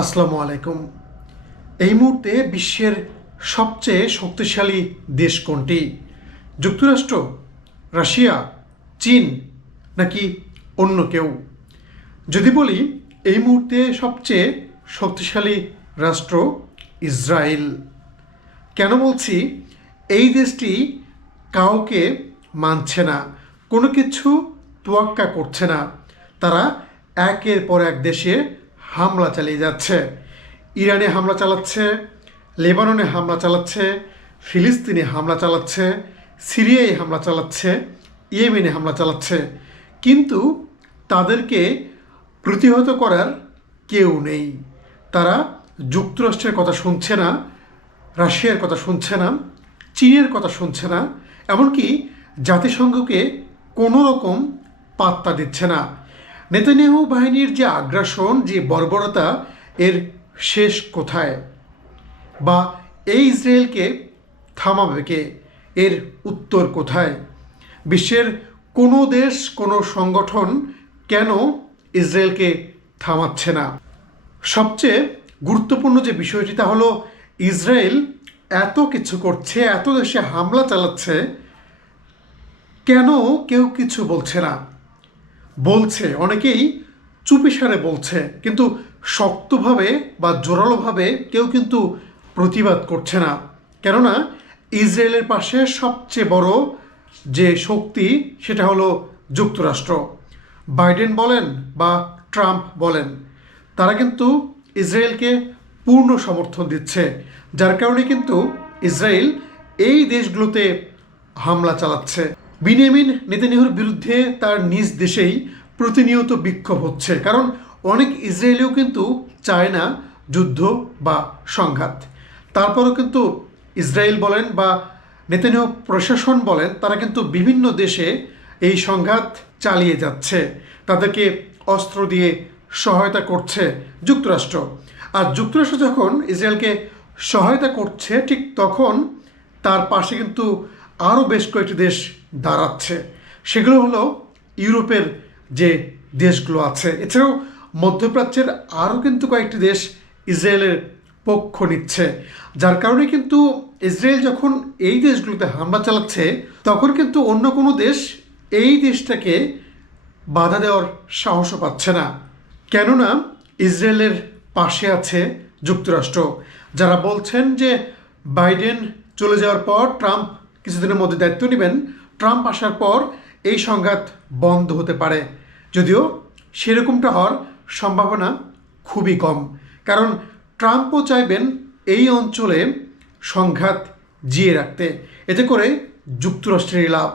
আসসালামু আলাইকুম। এই মুহূর্তে বিশ্বের সবচেয়ে শক্তিশালী দেশ কোনটি? যুক্তরাষ্ট্র, রাশিয়া, চীন নাকি অন্য কেউ? যদি বলি এই মুহূর্তে সবচেয়ে শক্তিশালী রাষ্ট্র ইসরায়েল। কেন বলছি? এই দেশটি কাউকে মানছে না, কোনো কিছু তোয়াক্কা করছে না। তারা একের পর এক দেশে হামলা চালিয়ে যাচ্ছে। ইরানে হামলা চালাচ্ছে, লেবাননে হামলা চালাচ্ছে, ফিলিস্তিনে হামলা চালাচ্ছে, সিরিয়ায় হামলা চালাচ্ছে, ইয়েমেনে হামলা চালাচ্ছে। কিন্তু তাদেরকে প্রতিহত করার কেউ নেই। তারা যুক্তরাষ্ট্রের কথা শুনছে না, রাশিয়ার কথা শুনছে না, চীনের কথা শুনছে না, এমনকি জাতিসংঘকে কোনো রকম পাত্তা দিচ্ছে না। নেতানিয়াহু বাহিনীর যে আগ্রাসন, যে বর্বরতা, এর শেষ কোথায়? বা এই ইসরায়েলকে থামাবে কে? এর উত্তর কোথায়? বিশ্বের কোনো দেশ, কোনো সংগঠন কেন ইসরায়েলকে থামাচ্ছে না? সবচেয়ে গুরুত্বপূর্ণ যে বিষয়টি, তা হলো ইসরায়েল এত কিছু করছে, এত দেশে হামলা চালাচ্ছে, কেন কেউ কিছু বলছে না? বলছে, অনেকেই চুপিসারে বলছে, কিন্তু শক্তভাবে বা জোরালোভাবে কেউ কিন্তু প্রতিবাদ করছে না। কেননা ইসরায়েলের পাশে সবচেয়ে বড় যে শক্তি, সেটা হলো যুক্তরাষ্ট্র। বাইডেন বলেন বা ট্রাম্প বলেন, তারা কিন্তু ইসরায়েলকে পূর্ণ সমর্থন দিচ্ছে। যার কারণে কিন্তু ইসরায়েল এই দেশগুলোতে হামলা চালাচ্ছে। বিনিয়ামিন নেতানিয়াহুর বিরুদ্ধে তার নিজ দেশেই প্রতিনিয়ত বিক্ষোভ হচ্ছে, কারণ অনেক ইসরায়েলিও কিন্তু চায় না যুদ্ধ বা সংঘাত। তারপরেও কিন্তু ইসরায়েল বলেন বা নেতানিয়াহু প্রশাসন বলেন, তারা কিন্তু বিভিন্ন দেশে এই সংঘাত চালিয়ে যাচ্ছে। তাদেরকে অস্ত্র দিয়ে সহায়তা করছে যুক্তরাষ্ট্র। আর যুক্তরাষ্ট্র যখন ইসরায়েলকে সহায়তা করছে, ঠিক তখন তার পাশে কিন্তু আরও বেশ কয়েকটি দেশ দাঁড়াচ্ছে। সেগুলো হলো ইউরোপের যে দেশগুলো আছে। এছাড়াও মধ্যপ্রাচ্যের আরও কিন্তু কয়েকটি দেশ ইসরায়েলের পক্ষ নিচ্ছে। যার কারণে কিন্তু ইসরায়েল যখন এই দেশগুলোতে হামলা চালাচ্ছে, তখন কিন্তু অন্য কোনো দেশ এই দেশটাকে বাধা দেওয়ার সাহসও পাচ্ছে না। কেননা ইসরায়েলের পাশে আছে যুক্তরাষ্ট্র, যারা বলছেন যে বাইডেন চলে যাওয়ার পর ট্রাম্প কিছুদিনের মধ্যে দায়িত্ব নেবেন, ট্রাম্প আসার পর এই সংঘাত বন্ধ হতে পারে। যদিও সেরকমটা হওয়ার সম্ভাবনা খুবই কম, কারণ ট্রাম্পও চাইবেন এই অঞ্চলে সংঘাত জিয়ে রাখতে। এতে করে যুক্তরাষ্ট্রেরই লাভ।